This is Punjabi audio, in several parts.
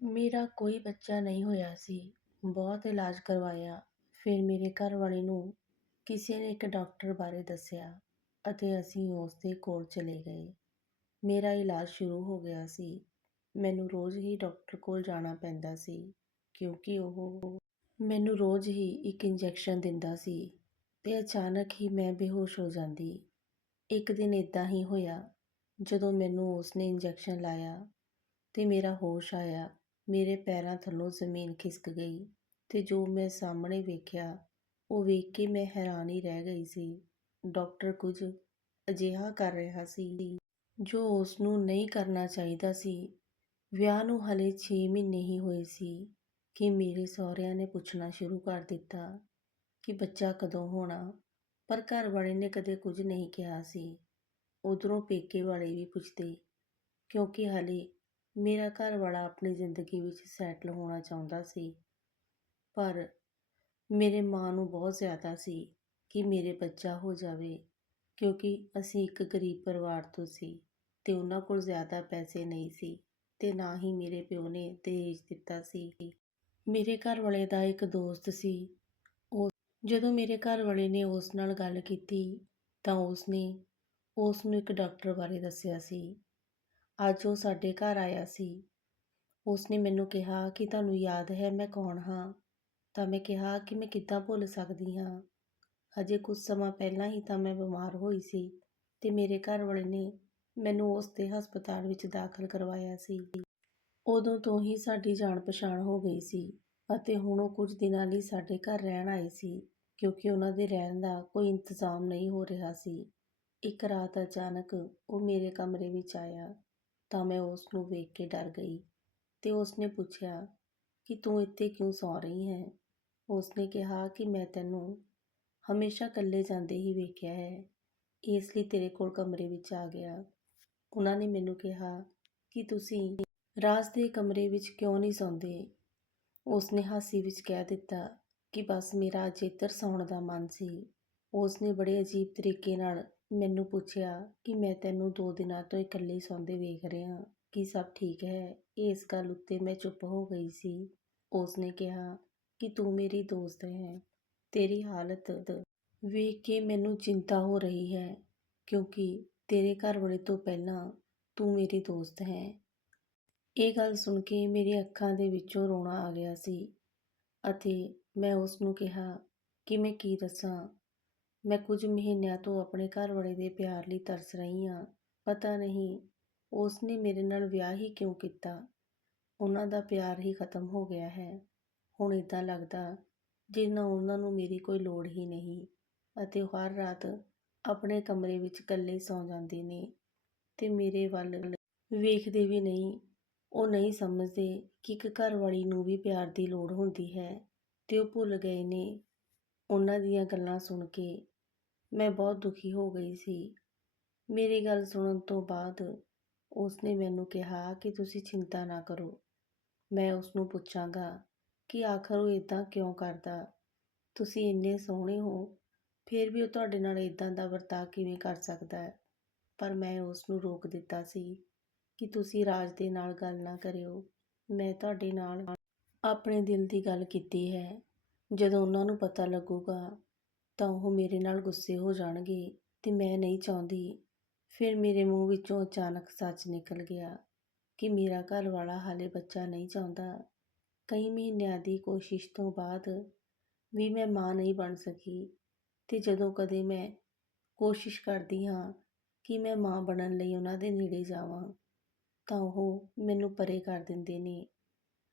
ਮੇਰਾ ਕੋਈ ਬੱਚਾ ਨਹੀਂ ਹੋਇਆ ਸੀ। ਬਹੁਤ ਇਲਾਜ ਕਰਵਾਇਆ। ਫਿਰ ਮੇਰੇ ਘਰ ਵਾਲੇ ਨੂੰ ਕਿਸੇ ਨੇ ਇੱਕ ਡਾਕਟਰ ਬਾਰੇ ਦੱਸਿਆ ਅਤੇ ਅਸੀਂ ਉਸ ਦੇ ਕੋਲ ਚਲੇ ਗਏ। ਮੇਰਾ ਇਲਾਜ ਸ਼ੁਰੂ ਹੋ ਗਿਆ ਸੀ। ਮੈਨੂੰ ਰੋਜ਼ ਹੀ ਡਾਕਟਰ ਕੋਲ ਜਾਣਾ ਪੈਂਦਾ ਸੀ ਕਿਉਂਕਿ ਉਹ ਮੈਨੂੰ ਰੋਜ਼ ਹੀ ਇੱਕ ਇੰਜੈਕਸ਼ਨ ਦਿੰਦਾ ਸੀ ਤੇ ਅਚਾਨਕ ਹੀ ਮੈਂ ਬੇਹੋਸ਼ ਹੋ ਜਾਂਦੀ। ਇੱਕ ਦਿਨ ਇਦਾਂ ਹੀ ਹੋਇਆ ਜਦੋਂ ਮੈਨੂੰ ਉਸਨੇ ਇੰਜੈਕਸ਼ਨ ਲਾਇਆ ਤੇ ਮੇਰਾ ਹੋਸ਼ ਆਇਆ। ਮੇਰੇ ਪੈਰਾਂ ਥੱਲੋਂ ਜ਼ਮੀਨ ਖਿਸਕ ਗਈ ਤੇ ਜੋ ਮੈਂ ਸਾਹਮਣੇ ਵੇਖਿਆ, ਉਹ ਵੇਖ ਕੇ ਮੈਂ ਹੈਰਾਨ ਹੀ ਰਹਿ ਗਈ ਸੀ। ਡਾਕਟਰ ਕੁਝ ਅਜਿਹਾ ਕਰ ਰਿਹਾ ਸੀ ਜੋ ਉਸ ਨੂੰ ਨਹੀਂ ਕਰਨਾ ਚਾਹੀਦਾ ਸੀ। ਵਿਆਹ ਨੂੰ ਹਲੇ 6 ਮਹੀਨੇ ਹੀ ਹੋਏ ਸੀ ਕਿ ਮੇਰੇ ਸਹੁਰਿਆਂ ਨੇ ਪੁੱਛਣਾ ਸ਼ੁਰੂ ਕਰ ਦਿੱਤਾ ਕਿ ਬੱਚਾ ਕਦੋਂ ਹੋਣਾ, ਪਰ ਘਰ ਵਾਲੇ ਨੇ ਕਦੇ ਕੁਝ ਨਹੀਂ ਕਿਹਾ ਸੀ। ਉਧਰੋਂ ਪੇਕੇ ਵਾਲੇ ਵੀ ਪੁੱਛਦੇ, ਕਿਉਂਕਿ ਹਲੇ ਮੇਰਾ ਘਰਵਾਲਾ ਆਪਣੀ ਜ਼ਿੰਦਗੀ ਵਿੱਚ ਸੈਟਲ ਹੋਣਾ ਚਾਹੁੰਦਾ ਸੀ, ਪਰ ਮੇਰੇ ਮਾਂ ਨੂੰ ਬਹੁਤ ਜ਼ਿਆਦਾ ਸੀ ਕਿ ਮੇਰੇ ਬੱਚਾ ਹੋ ਜਾਵੇ, ਕਿਉਂਕਿ ਅਸੀਂ ਇੱਕ ਗਰੀਬ ਪਰਿਵਾਰ ਤੋਂ ਸੀ ਤੇ ਉਹਨਾਂ ਕੋਲ ਜ਼ਿਆਦਾ ਪੈਸੇ ਨਹੀਂ ਸੀ ਤੇ ਨਾ ਹੀ ਮੇਰੇ ਪਿਓ ਨੇ ਦਹੇਜ ਦਿੱਤਾ ਸੀ। ਮੇਰੇ ਘਰ ਵਾਲੇ ਦਾ ਇੱਕ ਦੋਸਤ ਸੀ, ਉਹ ਜਦੋਂ ਮੇਰੇ ਘਰ ਵਾਲੇ ਨੇ ਉਸ ਨਾਲ ਗੱਲ ਕੀਤੀ ਤਾਂ ਉਸ ਨੇ ਉਸ ਨੂੰ ਇੱਕ ਡਾਕਟਰ ਬਾਰੇ ਦੱਸਿਆ ਸੀ ਅੱਜ ਉਹ ਸਾਡੇ ਘਰ ਆਇਆ ਸੀ। ਉਸਨੇ ਮੈਨੂੰ ਕਿਹਾ ਕਿ ਤੁਹਾਨੂੰ ਯਾਦ ਹੈ ਮੈਂ ਕੌਣ ਹਾਂ? ਤਾਂ ਮੈਂ ਕਿਹਾ ਕਿ ਮੈਂ ਕਿੱਦਾਂ ਭੁੱਲ ਸਕਦੀ ਹਾਂ। ਅਜੇ ਕੁਝ ਸਮਾਂ ਪਹਿਲਾਂ ਹੀ ਤਾਂ ਮੈਂ ਬਿਮਾਰ ਹੋਈ ਸੀ ਤੇ ਮੇਰੇ ਘਰ ਵਾਲੇ ਨੇ ਮੈਨੂੰ ਉਸ ਦੇ ਹਸਪਤਾਲ ਵਿੱਚ ਦਾਖਲ ਕਰਵਾਇਆ ਸੀ। ਉਦੋਂ ਤੋਂ ਹੀ ਸਾਡੀ ਜਾਣ ਪਛਾਣ ਹੋ ਗਈ ਸੀ ਅਤੇ ਹੁਣ ਉਹ ਕੁਝ ਦਿਨਾਂ ਲਈ ਸਾਡੇ ਘਰ ਰਹਿਣ ਆਏ ਸੀ ਕਿਉਂਕਿ ਉਹਨਾਂ ਦੇ ਰਹਿਣ ਦਾ ਕੋਈ ਇੰਤਜ਼ਾਮ ਨਹੀਂ ਹੋ ਰਿਹਾ ਸੀ। ਇੱਕ ਰਾਤ ਅਚਾਨਕ ਉਹ ਮੇਰੇ ਕਮਰੇ ਵਿੱਚ ਆਇਆ। ਤਾਂ ਮੈਂ ਉਸ ਨੂੰ ਵੇਖ ਕੇ ਡਰ ਗਈ ਅਤੇ ਉਸ ਨੇ ਪੁੱਛਿਆ ਕਿ ਤੂੰ ਇੱਥੇ ਕਿਉਂ ਸੌਂ ਰਹੀ ਹੈ? ਉਸ ਨੇ ਕਿਹਾ ਕਿ ਮੈਂ ਤੈਨੂੰ ਹਮੇਸ਼ਾ ਇਕੱਲੇ ਜਾਂਦੇ ਹੀ ਵੇਖਿਆ ਹੈ, ਇਸ ਲਈ ਤੇਰੇ ਕੋਲ ਕਮਰੇ ਵਿੱਚ ਆ ਗਿਆ। ਉਹਨਾਂ ਨੇ ਮੈਨੂੰ ਕਿਹਾ ਕਿ ਤੁਸੀਂ ਰਾਜ ਦੇ ਕਮਰੇ ਵਿੱਚ ਕਿਉਂ ਨਹੀਂ ਸੌਂਦੇ? ਉਸ ਨੇ ਹਾਸੀ ਵਿੱਚ ਕਹਿ ਦਿੱਤਾ ਕਿ ਬਸ ਮੇਰਾ ਅੱਜ ਇੱਧਰ ਸੌਣ ਦਾ ਮਨ ਸੀ। ਉਸ ਨੇ ਬੜੇ ਅਜੀਬ ਤਰੀਕੇ ਨਾਲ ਮੈਨੂੰ ਪੁੱਛਿਆ ਕਿ ਮੈਂ ਤੈਨੂੰ ਦੋ ਦਿਨਾਂ ਤੋਂ ਇਕੱਲੇ ਸੌਂਦੇ ਵੇਖ ਰਿਹਾ ਕੀ ਸਭ ਠੀਕ ਹੈ। ਇਸ ਗੱਲ ਉੱਤੇ ਮੈਂ ਚੁੱਪ ਹੋ ਗਈ ਸੀ। ਉਸਨੇ ਕਿਹਾ ਕਿ ਤੂੰ ਮੇਰੀ ਦੋਸਤ ਹੈ। ਤੇਰੀ ਹਾਲਤ ਵੇਖ ਕੇ ਮੈਨੂੰ ਚਿੰਤਾ ਹੋ ਰਹੀ ਹੈ ਕਿਉਂਕਿ ਤੇਰੇ ਘਰ ਵਾਲੇ ਤੋਂ ਪਹਿਲਾਂ ਤੂੰ ਮੇਰੀ ਦੋਸਤ ਹੈ। ਇਹ ਗੱਲ ਸੁਣ ਕੇ ਮੇਰੀ ਅੱਖਾਂ ਦੇ ਵਿੱਚੋਂ ਰੋਣਾ ਆ ਗਿਆ ਸੀ ਅਤੇ ਮੈਂ ਉਸ ਨੂੰ ਕਿਹਾ ਕਿ ਮੈਂ ਕੀ ਦੱਸਾਂ? ਮੈਂ ਕੁਝ ਮਹੀਨਿਆਂ ਤੋਂ ਆਪਣੇ ਘਰ ਵਾਲੇ ਦੇ ਪਿਆਰ ਲਈ ਤਰਸ ਰਹੀ ਹਾਂ। ਪਤਾ ਨਹੀਂ ਉਸ ਨੇ ਮੇਰੇ ਨਾਲ ਵਿਆਹ ਹੀ ਕਿਉਂ ਕੀਤਾ? ਉਹਨਾਂ ਦਾ ਪਿਆਰ ਹੀ ਖਤਮ ਹੋ ਗਿਆ ਹੈ। ਹੁਣ ਇਦਾਂ ਲੱਗਦਾ, ਜਿੰਨਾ ਉਹਨਾਂ ਨੂੰ ਮੇਰੀ ਕੋਈ ਲੋੜ ਹੀ ਨਹੀਂ ਅਤੇ ਉਹ ਹਰ ਰਾਤ ਆਪਣੇ ਕਮਰੇ ਵਿੱਚ ਇਕੱਲੇ ਸੌਂ ਜਾਂਦੇ ਨੇ ਤੇ ਮੇਰੇ ਵੱਲ ਵੇਖਦੇ ਵੀ ਨਹੀਂ। ਉਹ ਨਹੀਂ ਸਮਝਦੇ ਕਿ ਇੱਕ ਘਰਵਾਲੀ ਨੂੰ ਵੀ ਪਿਆਰ ਦੀ ਲੋੜ ਹੁੰਦੀ ਹੈ ਤੇ ਉਹ ਭੁੱਲ ਗਏ ਨੇ ਉਹਨਾਂ ਦੀਆਂ ਗੱਲਾਂ ਸੁਣ ਕੇ ਮੈਂ ਬਹੁਤ ਦੁਖੀ ਹੋ ਗਈ ਸੀ। ਮੇਰੀ ਗੱਲ ਸੁਣਨ ਤੋਂ ਬਾਅਦ ਉਸਨੇ ਮੈਨੂੰ ਕਿਹਾ ਕਿ ਤੁਸੀਂ ਚਿੰਤਾ ਨਾ ਕਰੋ। ਮੈਂ ਉਸ ਨੂੰ ਪੁੱਛਾਂਗਾ ਕਿ ਆਖਰ ਉਹ ਇਦਾਂ ਕਿਉਂ ਕਰਦਾ? ਤੁਸੀਂ ਇੰਨੇ ਸੋਹਣੇ ਹੋ, ਫਿਰ ਵੀ ਉਹ ਤੁਹਾਡੇ ਨਾਲ ਇਦਾਂ ਦਾ ਵਰਤਾਅ ਕਿਵੇਂ ਕਰ ਸਕਦਾ ਹੈ? ਪਰ ਮੈਂ ਉਸ ਨੂੰ ਰੋਕ ਦਿੱਤਾ ਸੀ ਕਿ ਤੁਸੀਂ ਰਾਜ ਦੇ ਨਾਲ ਗੱਲ ਨਾ ਕਰਿਓ। ਮੈਂ ਤੁਹਾਡੇ ਨਾਲ ਆਪਣੇ ਦਿਲ ਦੀ ਗੱਲ ਕੀਤੀ ਹੈ। ਜਦੋਂ ਉਹਨਾਂ ਨੂੰ ਪਤਾ ਲੱਗੂਗਾ ਤਾਂ ਉਹ ਮੇਰੇ ਨਾਲ ਗੁੱਸੇ ਹੋ ਜਾਣਗੇ ਤੇ ਮੈਂ ਨਹੀਂ ਚਾਹੁੰਦੀ। ਫਿਰ ਮੇਰੇ ਮੂੰਹ ਵਿੱਚੋਂ ਅਚਾਨਕ ਸੱਚ ਨਿਕਲ ਗਿਆ ਕਿ ਮੇਰਾ ਘਰ ਵਾਲਾ ਹਾਲੇ ਬੱਚਾ ਨਹੀਂ ਚਾਹੁੰਦਾ। ਕਈ ਮਹੀਨਿਆਂ ਦੀ ਕੋਸ਼ਿਸ਼ ਤੋਂ ਬਾਅਦ ਵੀ ਮੈਂ ਮਾਂ ਨਹੀਂ ਬਣ ਸਕੀ ਤੇ ਜਦੋਂ ਕਦੇ ਮੈਂ ਕੋਸ਼ਿਸ਼ ਕਰਦੀ ਹਾਂ ਕਿ ਮੈਂ ਮਾਂ ਬਣਨ ਲਈ ਉਹਨਾਂ ਦੇ ਨੇੜੇ ਜਾਵਾਂ, ਤਾਂ ਉਹ ਮੈਨੂੰ ਪਰੇ ਕਰ ਦਿੰਦੇ ਨੇ।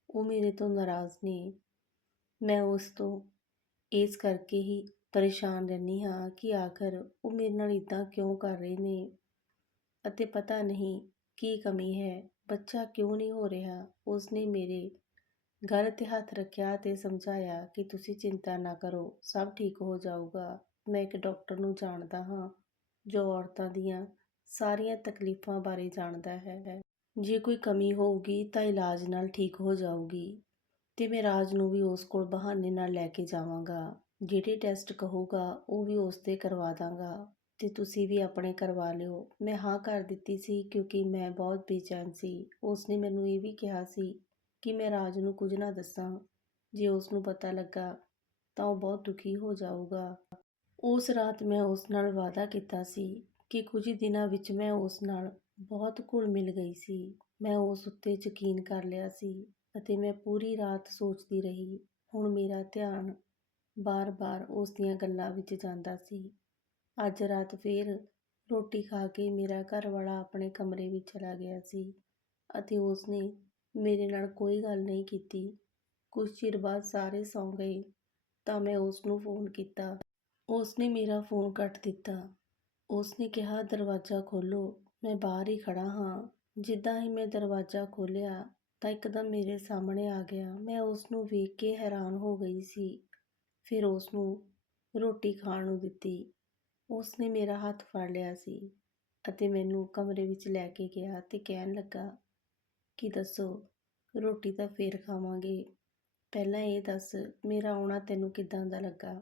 ਉਹ ਮੇਰੇ ਤੋਂ ਨਾਰਾਜ਼ ਨੇ ਮੈਂ ਉਸ ਤੋਂ ਇਸ ਕਰਕੇ ਹੀ ਪਰੇਸ਼ਾਨ ਰਹਿੰਦੀ ਹਾਂ ਕਿ ਆਖਰ ਉਹ ਮੇਰੇ ਨਾਲ ਇੱਦਾਂ ਕਿਉਂ ਕਰ ਰਹੇ ਨੇ? ਅਤੇ ਪਤਾ ਨਹੀਂ ਕੀ ਕਮੀ ਹੈ। ਬੱਚਾ ਕਿਉਂ ਨਹੀਂ ਹੋ ਰਿਹਾ? ਉਸਨੇ ਮੇਰੇ ਗਲ 'ਤੇ ਹੱਥ ਰੱਖਿਆ ਅਤੇ ਸਮਝਾਇਆ ਕਿ ਤੁਸੀਂ ਚਿੰਤਾ ਨਾ ਕਰੋ, ਸਭ ਠੀਕ ਹੋ ਜਾਊਗਾ। ਮੈਂ ਇੱਕ ਡਾਕਟਰ ਨੂੰ ਜਾਣਦਾ ਹਾਂ, ਜੋ ਔਰਤਾਂ ਦੀਆਂ ਸਾਰੀਆਂ ਤਕਲੀਫਾਂ ਬਾਰੇ ਜਾਣਦਾ ਹੈ। ਜੇ ਕੋਈ ਕਮੀ ਹੋਊਗੀ ਤਾਂ ਇਲਾਜ ਨਾਲ ਠੀਕ ਹੋ ਜਾਊਗੀ। ਤੇ ਮੈਂ ਰਾਜ ਨੂੰ ਵੀ ਉਸ ਕੋਲ ਬਹਾਨੇ ਨਾਲ ਲੈ ਕੇ ਜਾਵਾਂਗਾ। ਜਿਹੜੇ ਟੈਸਟ ਕਹੂਗਾ, ਉਹ ਵੀ ਉਸ ਤੇ ਕਰਵਾ ਦਾਂਗਾ। ਤੇ ਤੁਸੀਂ ਵੀ ਆਪਣੇ ਕਰਵਾ ਲਿਓ। ਮੈਂ ਹਾਂ ਕਰ ਦਿੱਤੀ ਸੀ, ਕਿਉਂਕਿ ਮੈਂ ਬਹੁਤ ਬੇਚੈਨ ਸੀ। ਉਸ ਨੇ ਮੈਨੂੰ ਇਹ ਵੀ ਕਿਹਾ ਸੀ ਕਿ ਮੈਂ ਰਾਜ ਨੂੰ ਕੁਝ ਨਾ ਦੱਸਾਂ। ਜੇ ਉਸ ਨੂੰ ਪਤਾ ਲੱਗਾ, ਤਾਂ ਉਹ ਬਹੁਤ ਦੁਖੀ ਹੋ ਜਾਊਗਾ। ਉਸ ਰਾਤ ਮੈਂ ਉਸ ਨਾਲ ਵਾਅਦਾ ਕੀਤਾ ਸੀ ਕਿ ਕੁਝ ਦਿਨਾਂ ਵਿੱਚ ਮੈਂ ਉਸ ਨਾਲ ਬਹੁਤ ਘੁਲ ਮਿਲ ਗਈ ਸੀ। ਮੈਂ ਉਸ ਉੱਤੇ ਯਕੀਨ ਕਰ ਲਿਆ ਸੀ। ਅਤੇ ਮੈਂ ਪੂਰੀ ਰਾਤ ਸੋਚਦੀ ਰਹੀ। ਹੁਣ ਮੇਰਾ ਧਿਆਨ ਬਾਰ-ਬਾਰ ਉਸ ਦੀਆਂ ਗੱਲਾਂ ਵਿੱਚ ਜਾਂਦਾ ਸੀ। ਅੱਜ ਰਾਤ ਫੇਰ ਰੋਟੀ ਖਾ ਕੇ ਮੇਰਾ ਘਰ ਵਾਲਾ ਆਪਣੇ ਕਮਰੇ ਵਿੱਚ ਚਲਾ ਗਿਆ ਸੀ ਅਤੇ ਉਸ ਨੇ ਮੇਰੇ ਨਾਲ ਕੋਈ ਗੱਲ ਨਹੀਂ ਕੀਤੀ। ਕੁਝ ਚਿਰ ਬਾਅਦ ਸਾਰੇ ਸੌਂ ਗਏ ਤਾਂ ਮੈਂ ਉਸ ਨੂੰ ਫੋਨ ਕੀਤਾ। ਉਸ ਨੇ ਮੇਰਾ ਫੋਨ ਕੱਟ ਦਿੱਤਾ। ਉਸ ਨੇ ਕਿਹਾ, ਦਰਵਾਜ਼ਾ ਖੋਲੋ, ਮੈਂ ਬਾਹਰ ਹੀ ਖੜਾ ਹਾਂ। ਜਿੱਦਾਂ ਹੀ ਮੈਂ ਦਰਵਾਜ਼ਾ ਖੋਲ੍ਹਿਆ ਤਾਂ ਇੱਕਦਮ ਮੇਰੇ ਸਾਹਮਣੇ ਆ ਗਿਆ। ਮੈਂ ਉਸ ਨੂੰ ਵੇਖ ਕੇ ਹੈਰਾਨ ਹੋ ਗਈ ਸੀ। ਫਿਰ ਉਸ ਨੂੰ ਰੋਟੀ ਖਾਣ ਨੂੰ ਦਿੱਤੀ। ਉਸ ਨੇ ਮੇਰਾ ਹੱਥ ਫੜ ਲਿਆ ਸੀ ਅਤੇ ਮੈਨੂੰ ਕਮਰੇ ਵਿੱਚ ਲੈ ਕੇ ਗਿਆ ਤੇ ਕਹਿਣ ਲੱਗਾ, ਕਿ ਦੱਸੋ, ਰੋਟੀ ਤਾਂ ਫੇਰ ਖਾਵਾਂਗੇ। ਪਹਿਲਾਂ ਇਹ ਦੱਸ, ਮੇਰਾ ਆਉਣਾ ਤੈਨੂੰ ਕਿੱਦਾਂ ਦਾ ਲੱਗਾ?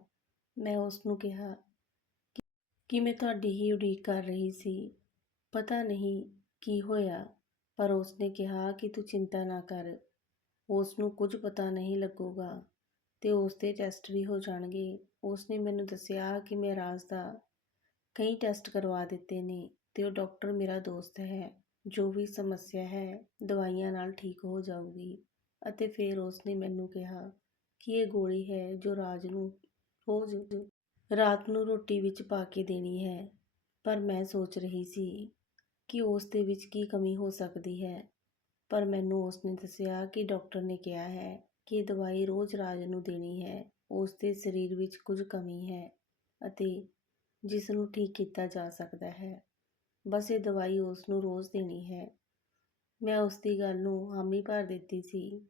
ਮੈਂ ਉਸ ਨੂੰ ਕਿਹਾ, ਕਿ- ਕਿ ਮੈਂ ਤੁਹਾਡੀ ਹੀ ਉਡੀਕ ਕਰ ਰਹੀ ਸੀ? ਪਤਾ ਨਹੀਂ ਕੀ ਹੋਇਆ। ਪਰ ਉਸ ਨੇ ਕਿਹਾ ਕਿ ਤੂੰ ਚਿੰਤਾ ਨਾ ਕਰ। ਉਸ ਨੂੰ ਕੁਝ ਪਤਾ ਨਹੀਂ ਲੱਗੂਗਾ ਤੇ ਉਸ ਦੇ ਟੈਸਟ ਵੀ ਹੋ ਜਾਣਗੇ। ਉਸ ਨੇ ਮੈਨੂੰ ਦੱਸਿਆ ਕਿ ਮੈਂ ਰਾਜ ਦਾ ਕਈ ਟੈਸਟ ਕਰਵਾ ਦਿੱਤੇ ਨੇ ਤੇ ਉਹ ਡਾਕਟਰ ਮੇਰਾ ਦੋਸਤ ਹੈ, ਜੋ ਵੀ ਸਮੱਸਿਆ ਹੈ, ਦਵਾਈਆਂ ਨਾਲ ਠੀਕ ਹੋ ਜਾਊਗੀ। ਅਤੇ ਫਿਰ ਉਸ ਨੇ ਮੈਨੂੰ ਕਿਹਾ ਕਿ ਇਹ ਗੋਲੀ ਹੈ ਜੋ ਰਾਜ ਨੂੰ ਰੋਜ਼ ਰਾਤ ਨੂੰ ਰੋਟੀ ਵਿੱਚ ਪਾ ਕੇ ਦੇਣੀ ਹੈ। ਪਰ ਮੈਂ ਸੋਚ ਰਹੀ ਸੀ ਕਿ ਉਸ ਦੇ ਵਿੱਚ ਕੀ ਕਮੀ ਹੋ ਸਕਦੀ ਹੈ। ਪਰ ਮੈਨੂੰ ਉਸ ਨੇ ਦੱਸਿਆ ਕਿ ਡਾਕਟਰ ਨੇ ਕਿਹਾ ਹੈ ਕਿ ਦਵਾਈ ਰੋਜ਼ ਰਾਜ ਨੂੰ ਦੇਣੀ ਹੈ। ਉਸ ਦੇ ਸਰੀਰ ਵਿੱਚ ਕੁਝ ਕਮੀ ਹੈ ਅਤੇ ਜਿਸ ਨੂੰ ਠੀਕ ਕੀਤਾ ਜਾ ਸਕਦਾ ਹੈ। ਬਸ ਇਹ ਦਵਾਈ ਉਸ ਨੂੰ ਰੋਜ਼ ਦੇਣੀ ਹੈ। ਮੈਂ ਉਸ ਦੀ ਗੱਲ ਨੂੰ ਹਾਮੀ ਭਰ ਦਿੱਤੀ ਸੀ।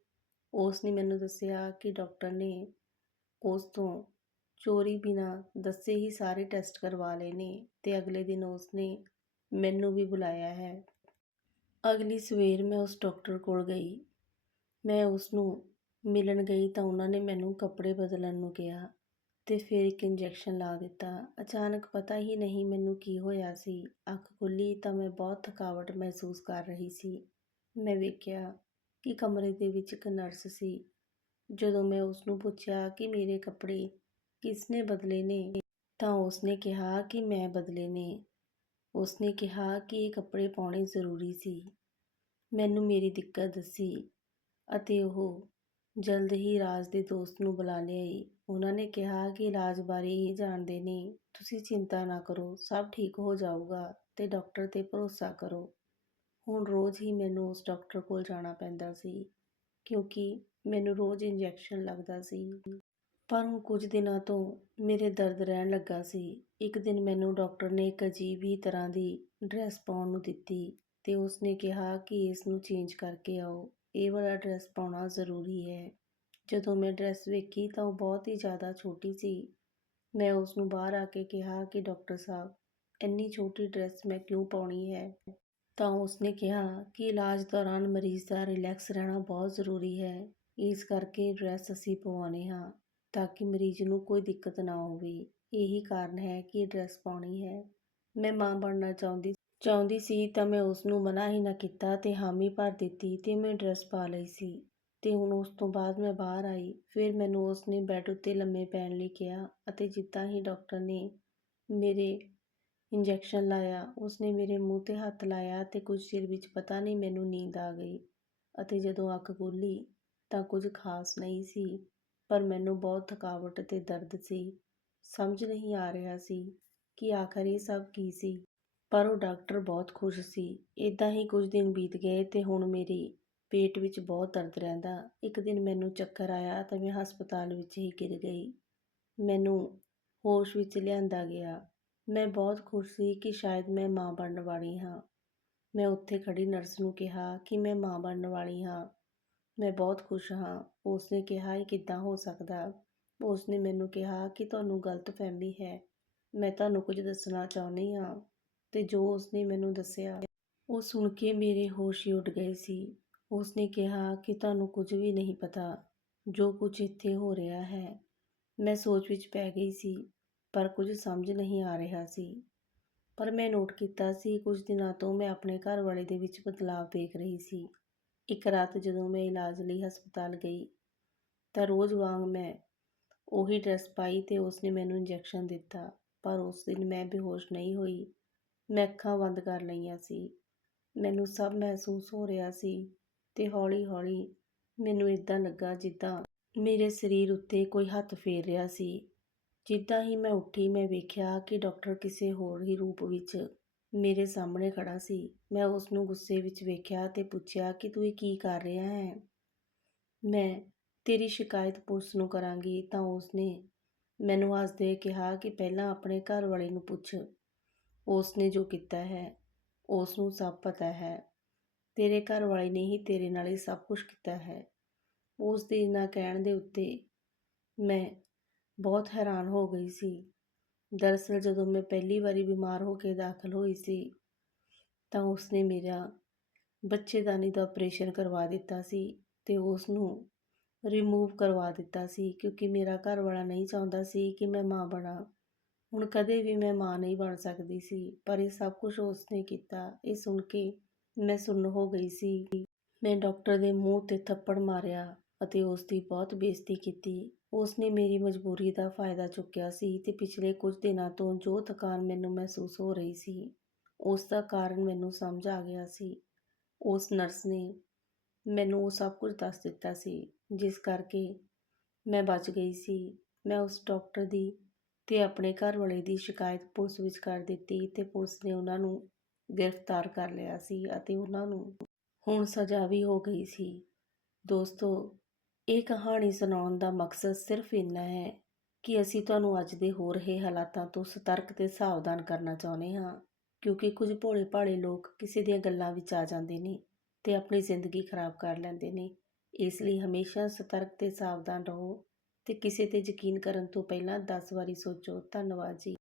ਉਸ ਨੇ ਮੈਨੂੰ ਦੱਸਿਆ ਕਿ ਡਾਕਟਰ ਨੇ ਉਸ ਤੋਂ ਚੋਰੀ ਬਿਨਾ ਦੱਸੇ ਹੀ ਸਾਰੇ ਟੈਸਟ ਕਰਵਾ ਲਏ ਨੇ ਤੇ ਅਗਲੇ ਦਿਨ ਉਸ ਨੇ ਮੈਨੂੰ ਵੀ ਬੁਲਾਇਆ ਹੈ। ਅਗਲੀ ਸਵੇਰ ਮੈਂ ਉਸ ਡਾਕਟਰ ਕੋਲ ਗਈ। ਮੈਂ ਉਸ ਨੂੰ ਮਿਲਣ ਗਈ ਤਾਂ ਉਹਨਾਂ ਨੇ ਮੈਨੂੰ ਕੱਪੜੇ ਬਦਲਣ ਨੂੰ ਕਿਹਾ ਤੇ ਫਿਰ ਇੱਕ ਇੰਜੈਕਸ਼ਨ ਲਾ ਦਿੱਤਾ। ਅਚਾਨਕ ਪਤਾ ਹੀ ਨਹੀਂ ਮੈਨੂੰ ਕੀ ਹੋਇਆ ਸੀ। ਅੱਖ ਖੁੱਲੀ ਤਾਂ ਮੈਂ ਬਹੁਤ ਥਕਾਵਟ ਮਹਿਸੂਸ ਕਰ ਰਹੀ ਸੀ। ਮੈਂ ਵੇਖਿਆ ਕਿ ਕਮਰੇ ਦੇ ਵਿੱਚ ਇੱਕ ਨਰਸ ਸੀ। ਜਦੋਂ ਮੈਂ ਉਸ ਨੂੰ ਪੁੱਛਿਆ ਕਿ ਮੇਰੇ ਕੱਪੜੇ ਕਿਸ ਨੇ ਬਦਲੇ ਨੇ ਤਾਂ ਉਸ ਨੇ ਕਿਹਾ ਕਿ ਮੈਂ ਬਦਲੇ ਨੇ। ਉਸਨੇ ਕਿਹਾ ਕਿ ਇਹ ਕੱਪੜੇ ਪਾਉਣੇ ਜ਼ਰੂਰੀ ਸੀ। ਮੈਨੂੰ ਮੇਰੀ ਦਿੱਕਤ ਦੱਸੀ ਅਤੇ ਉਹ ਜਲਦ ਹੀ ਰਾਜ ਦੇ ਦੋਸਤ ਨੂੰ ਬੁਲਾ ਲਿਆਈ। ਉਹਨਾਂ ਨੇ ਕਿਹਾ ਕਿ ਇਲਾਜ ਬਾਰੇ ਇਹ ਜਾਣਦੇ ਨੇ, ਤੁਸੀਂ ਚਿੰਤਾ ਨਾ ਕਰੋ, ਸਭ ਠੀਕ ਹੋ ਜਾਊਗਾ ਤੇ ਡਾਕਟਰ ਤੇ ਭਰੋਸਾ ਕਰੋ। ਹੁਣ ਰੋਜ਼ ਹੀ ਮੈਨੂੰ ਉਸ ਡਾਕਟਰ ਕੋਲ ਜਾਣਾ ਪੈਂਦਾ ਸੀ, ਕਿਉਂਕਿ ਮੈਨੂੰ ਰੋਜ਼ ਇੰਜੈਕਸ਼ਨ ਲੱਗਦਾ ਸੀ। ਪਰ ਹੁਣ ਕੁਝ ਦਿਨਾਂ ਤੋਂ ਮੇਰੇ ਦਰਦ ਰਹਿਣ ਲੱਗਾ ਸੀ। ਇੱਕ ਦਿਨ ਮੈਨੂੰ ਡਾਕਟਰ ਨੇ ਇੱਕ ਅਜੀਬ ਹੀ ਤਰ੍ਹਾਂ ਦੀ ਡਰੈਸ ਪਾਉਣ ਨੂੰ ਦਿੱਤੀ ਤੇ ਉਸਨੇ ਕਿਹਾ ਕਿ ਇਸ ਨੂੰ ਚੇਂਜ ਕਰਕੇ ਆਓ। ਇਹ ਵਾਲਾ ਡਰੈਸ ਪਾਉਣਾ ਜ਼ਰੂਰੀ ਹੈ। ਜਦੋਂ ਮੈਂ ਡਰੈਸ ਵੇਖੀ ਤਾਂ ਉਹ ਬਹੁਤ ਹੀ ਜ਼ਿਆਦਾ ਛੋਟੀ ਸੀ। ਮੈਂ ਉਸ ਨੂੰ ਬਾਹਰ ਆ ਕੇ ਕਿਹਾ ਕਿ ਡਾਕਟਰ ਸਾਹਿਬ, ਇੰਨੀ ਛੋਟੀ ਡਰੈਸ ਮੈਂ ਕਿਉਂ ਪਾਉਣੀ ਹੈ? ਤਾਂ ਉਸਨੇ ਕਿਹਾ ਕਿ ਇਲਾਜ ਦੌਰਾਨ ਮਰੀਜ਼ ਦਾ ਰਿਲੈਕਸ ਰਹਿਣਾ ਬਹੁਤ ਜ਼ਰੂਰੀ ਹੈ। ਇਸ ਕਰਕੇ ਡਰੈਸ ਅਸੀਂ ਪਵਾਉਂਦੇ ਹਾਂ। ਤਾਂ ਕਿ ਮਰੀਜ਼ ਨੂੰ ਕੋਈ ਦਿੱਕਤ ਨਾ ਹੋਵੇ। ਇਹੀ ਕਾਰਨ ਹੈ ਕਿ ਇਹ ਡਰੈਸ ਪਾਉਣੀ ਹੈ। ਮੈਂ ਮਾਂ ਬਣਨਾ ਚਾਹੁੰਦੀ ਚਾਹੁੰਦੀ ਸੀ ਤਾਂ ਮੈਂ ਉਸ ਨੂੰ ਮਨਾ ਹੀ ਨਾ ਕੀਤਾ ਤੇ ਹਾਮੀ ਭਰ ਦਿੱਤੀ ਤੇ ਮੈਂ ਡਰੈਸ ਪਾ ਲਈ ਸੀ। ਤੇ ਹੁਣ ਉਸ ਤੋਂ ਬਾਅਦ ਮੈਂ ਬਾਹਰ ਆਈ। ਫਿਰ ਮੈਨੂੰ ਉਸ ਨੇ ਬੈੱਡ ਉੱਤੇ ਲੰਮੇ ਪੈਣ ਲਈ ਕਿਹਾ ਅਤੇ ਜਿੱਦਾਂ ਹੀ ਡਾਕਟਰ ਨੇ ਮੇਰੇ ਇੰਜੈਕਸ਼ਨ ਲਾਇਆ, ਉਸਨੇ ਮੇਰੇ ਮੂੰਹ ਤੇ ਹੱਥ ਲਾਇਆ ਤੇ ਕੁਝ ਚਿਰ ਵਿੱਚ ਪਤਾ ਨਹੀਂ ਮੈਨੂੰ ਨੀਂਦ ਆ ਗਈ ਅਤੇ ਜਦੋਂ ਅੱਖ ਖੋਲ੍ਹੀ ਤਾਂ ਕੁਝ ਖਾਸ ਨਹੀਂ ਸੀ। ਪਰ ਮੈਨੂੰ ਬਹੁਤ ਥਕਾਵਟ ਅਤੇ ਦਰਦ ਸੀ। ਸਮਝ ਨਹੀਂ ਆ ਰਿਹਾ ਸੀ ਕਿ ਆਖਰ ਇਹ ਸਭ ਕੀ ਸੀ। ਪਰ ਉਹ ਡਾਕਟਰ ਬਹੁਤ ਖੁਸ਼ ਸੀ। ਇੱਦਾਂ ਹੀ ਕੁਝ ਦਿਨ ਬੀਤ ਗਏ ਅਤੇ ਹੁਣ ਮੇਰੀ ਪੇਟ ਵਿੱਚ ਬਹੁਤ ਦਰਦ ਰਹਿੰਦਾ। ਇੱਕ ਦਿਨ ਮੈਨੂੰ ਚੱਕਰ ਆਇਆ ਤਾਂ ਮੈਂ ਹਸਪਤਾਲ ਵਿੱਚ ਹੀ ਗਿਰ ਗਈ। ਮੈਨੂੰ ਹੋਸ਼ ਵਿੱਚ ਲਿਆਂਦਾ ਗਿਆ। ਮੈਂ ਬਹੁਤ ਖੁਸ਼ ਸੀ ਕਿ ਸ਼ਾਇਦ ਮੈਂ ਮਾਂ ਬਣਨ ਵਾਲੀ ਹਾਂ। ਮੈਂ ਉੱਥੇ ਖੜ੍ਹੀ ਨਰਸ ਨੂੰ ਕਿਹਾ ਕਿ ਮੈਂ ਮਾਂ ਬਣਨ ਵਾਲੀ ਹਾਂ। ਮੈਂ ਬਹੁਤ ਖੁਸ਼ ਹਾਂ। ਉਸਨੇ ਕਿਹਾ, ਇਹ ਕਿੱਦਾਂ ਹੋ ਸਕਦਾ? ਉਸਨੇ ਮੈਨੂੰ ਕਿਹਾ ਕਿ ਤੁਹਾਨੂੰ ਗਲਤਫਹਿਮੀ ਹੈ। ਮੈਂ ਤੁਹਾਨੂੰ ਕੁਝ ਦੱਸਣਾ ਚਾਹੁੰਦੀ ਹਾਂ। ਤੇ ਜੋ ਉਸਨੇ ਮੈਨੂੰ ਦੱਸਿਆ, ਉਹ ਸੁਣ ਕੇ ਮੇਰੇ ਹੋਸ਼ ਹੀ ਉੱਡ ਗਏ ਸੀ। ਉਸਨੇ ਕਿਹਾ ਕਿ ਤੁਹਾਨੂੰ ਕੁਝ ਵੀ ਨਹੀਂ ਪਤਾ। ਜੋ ਕੁਝ ਇੱਥੇ ਹੋ ਰਿਹਾ ਹੈ, ਮੈਂ ਸੋਚ ਵਿੱਚ ਪੈ ਗਈ ਸੀ, ਪਰ ਕੁਝ ਸਮਝ ਨਹੀਂ ਆ ਰਿਹਾ ਸੀ। ਪਰ ਮੈਂ ਨੋਟ ਕੀਤਾ ਸੀ, ਕੁਝ ਦਿਨਾਂ ਤੋਂ ਮੈਂ ਆਪਣੇ ਘਰ ਵਾਲੇ ਦੇ ਵਿੱਚ ਬਦਲਾਅ ਵੇਖ ਰਹੀ ਸੀ। ਇੱਕ ਰਾਤ ਜਦੋਂ ਮੈਂ ਇਲਾਜ ਲਈ ਹਸਪਤਾਲ ਗਈ ਤਾਂ ਰੋਜ਼ ਵਾਂਗ ਮੈਂ ਉਹੀ ਡਰੈਸ ਪਾਈ ਤੇ ਉਸਨੇ ਮੈਨੂੰ ਇੰਜੈਕਸ਼ਨ ਦਿੱਤਾ, ਪਰ ਉਸ ਦਿਨ ਮੈਂ ਬੇਹੋਸ਼ ਨਹੀਂ ਹੋਈ। ਮੈਂ ਅੱਖਾਂ ਬੰਦ ਕਰ ਲਈਆਂ ਸੀ। ਮੈਨੂੰ ਸਭ ਮਹਿਸੂਸ ਹੋ ਰਿਹਾ ਸੀ ਅਤੇ ਹੌਲੀ-ਹੌਲੀ ਮੈਨੂੰ ਇੱਦਾਂ ਲੱਗਾ ਜਿੱਦਾਂ ਮੇਰੇ ਸਰੀਰ ਉੱਤੇ ਕੋਈ ਹੱਥ ਫੇਰ ਰਿਹਾ ਸੀ। ਜਿੱਦਾਂ ਹੀ ਮੈਂ ਉੱਠੀ, ਮੈਂ ਵੇਖਿਆ ਕਿ ਡਾਕਟਰ ਕਿਸੇ ਹੋਰ ਹੀ ਰੂਪ ਵਿੱਚ ਮੇਰੇ ਸਾਹਮਣੇ ਖੜਾ ਸੀ। ਮੈਂ ਉਸ ਨੂੰ ਗੁੱਸੇ ਵਿੱਚ ਵੇਖਿਆ ਅਤੇ ਪੁੱਛਿਆ ਕਿ ਤੂੰ ਇਹ ਕੀ ਕਰ ਰਿਹਾ ਹੈ? ਮੈਂ, ਤੇਰੀ ਸ਼ਿਕਾਇਤ ਪੁਲਿਸ ਨੂੰ ਕਰਾਂਗੀ। ਤਾਂ ਉਸਨੇ ਮੈਨੂੰ ਹੱਸਦੇ ਕਿਹਾ ਕਿ ਪਹਿਲਾਂ ਆਪਣੇ ਘਰ ਵਾਲੇ ਨੂੰ ਪੁੱਛ। ਉਸਨੇ ਜੋ ਕੀਤਾ ਹੈ ਉਸ ਨੂੰ ਸਭ ਪਤਾ ਹੈ। ਤੇਰੇ ਘਰ ਵਾਲੇ ਨੇ ਹੀ ਤੇਰੇ ਨਾਲ ਇਹ ਸਭ ਕੁਝ ਕੀਤਾ ਹੈ। ਉਸ ਦੇ ਨਾ ਕਹਿਣ ਦੇ ਉੱਤੇ ਮੈਂ ਬਹੁਤ ਹੈਰਾਨ ਹੋ ਗਈ ਸੀ। ਦਰਅਸਲ ਜਦੋਂ ਮੈਂ ਪਹਿਲੀ ਵਾਰੀ ਬਿਮਾਰ ਹੋ ਕੇ ਦਾਖਲ ਹੋਈ ਸੀ, ਤਾਂ ਉਸਨੇ ਮੇਰਾ ਬੱਚੇਦਾਨੀ ਦਾ ਆਪਰੇਸ਼ਨ ਕਰਵਾ ਦਿੱਤਾ ਸੀ ਤੇ ਉਸ ਨੂੰ ਰਿਮੂਵ ਕਰਵਾ ਦਿੱਤਾ ਸੀ ਕਿਉਂਕਿ ਮੇਰਾ ਘਰ ਵਾਲਾ ਨਹੀਂ ਚਾਹੁੰਦਾ ਸੀ ਕਿ ਮੈਂ ਮਾਂ ਬਣਾ। ਹੁਣ ਕਦੇ ਵੀ ਮੈਂ ਮਾਂ ਨਹੀਂ ਬਣ ਸਕਦੀ ਸੀ, ਪਰ ਇਹ ਸਭ ਕੁਝ ਉਸਨੇ ਕੀਤਾ। ਇਹ ਸੁਣ ਕੇ ਮੈਂ ਸੁੰਨ ਹੋ ਗਈ ਸੀ। ਮੈਂ ਡਾਕਟਰ ਦੇ ਮੂੰਹ ਤੇ ਥੱਪੜ ਮਾਰਿਆ। ਅਤੇ ਉਸ ਦੀ ਬਹੁਤ ਬੇਇੱਜ਼ਤੀ ਕੀਤੀ। ਉਸਨੇ ਮੇਰੀ ਮਜਬੂਰੀ ਦਾ ਫਾਇਦਾ ਚੁੱਕਿਆ ਸੀ ਅਤੇ ਪਿਛਲੇ ਕੁਝ ਦਿਨਾਂ ਤੋਂ ਜੋ ਥਕਾਨ ਮੈਨੂੰ ਮਹਿਸੂਸ ਹੋ ਰਹੀ ਸੀ, ਉਸ ਦਾ ਕਾਰਨ ਮੈਨੂੰ ਸਮਝ ਆ ਗਿਆ ਸੀ। ਉਸ ਨਰਸ ਨੇ ਮੈਨੂੰ ਉਹ ਸਭ ਕੁਝ ਦੱਸ ਦਿੱਤਾ ਸੀ, ਜਿਸ ਕਰਕੇ ਮੈਂ ਬਚ ਗਈ ਸੀ। ਮੈਂ ਉਸ ਡਾਕਟਰ ਦੀ ਤੇ ਆਪਣੇ ਘਰ ਵਾਲੇ ਦੀ ਸ਼ਿਕਾਇਤ ਪੁਲਿਸ ਵਿੱਚ ਕਰ ਦਿੱਤੀ ਤੇ ਪੁਲਿਸ ਨੇ ਉਹਨਾਂ ਨੂੰ ਗ੍ਰਿਫਤਾਰ ਕਰ ਲਿਆ ਸੀ ਅਤੇ ਉਹਨਾਂ ਨੂੰ ਹੁਣ ਸਜ਼ਾ ਵੀ ਹੋ ਗਈ ਸੀ। ਦੋਸਤੋ ਇਹ ਕਹਾਣੀ ਸੁਣਾਉਣ ਦਾ ਮਕਸਦ ਸਿਰਫ ਇੰਨਾ ਹੈ ਕਿ ਅਸੀਂ ਤੁਹਾਨੂੰ ਅੱਜ ਦੇ ਹੋ ਰਹੇ ਹਾਲਾਤਾਂ ਤੋਂ ਸਤਰਕ ਤੇ ਸਾਵਧਾਨ ਕਰਨਾ ਚਾਹੁੰਦੇ ਹਾਂ, ਕਿਉਂਕਿ ਕੁਝ ਭੋਲੇ ਭਾਲੇ ਲੋਕ ਕਿਸੇ ਦੀਆਂ ਗੱਲਾਂ ਵਿੱਚ ਆ ਜਾਂਦੇ ਨੇ ਤੇ ਆਪਣੀ ਜ਼ਿੰਦਗੀ ਖਰਾਬ ਕਰ ਲੈਂਦੇ ਨੇ। ਇਸ ਲਈ ਹਮੇਸ਼ਾ ਸਤਰਕ ਤੇ ਸਾਵਧਾਨ ਰਹੋ ਤੇ ਕਿਸੇ ਤੇ ਯਕੀਨ ਕਰਨ ਤੋਂ ਪਹਿਲਾਂ 10 ਵਾਰੀ ਸੋਚੋ। ਧੰਨਵਾਦ ਜੀ।